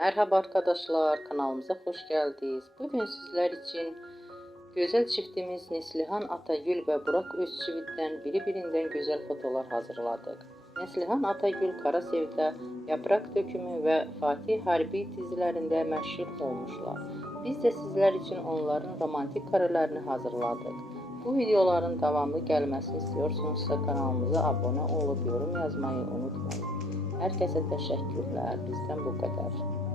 Merhaba arkadaşlar, kanalımıza hoş geldiniz. Bugün sizler için güzel çiftimiz Neslihan Atagül ve Burak Özçivit'ten birbirinden güzel fotolar hazırladık. Neslihan Atagül Karasevda, Yaprak Dökümü ve Fatih Harbi dizilerinde meşhur olmuşlar. Biz de sizler için onların romantik karelerini hazırladık. Bu videoların devamlı gelmesini istiyorsunuzsa kanalımıza abone olup yorum yazmayı unutmayın. Herkese teşekkürler. Bizden bu kadar.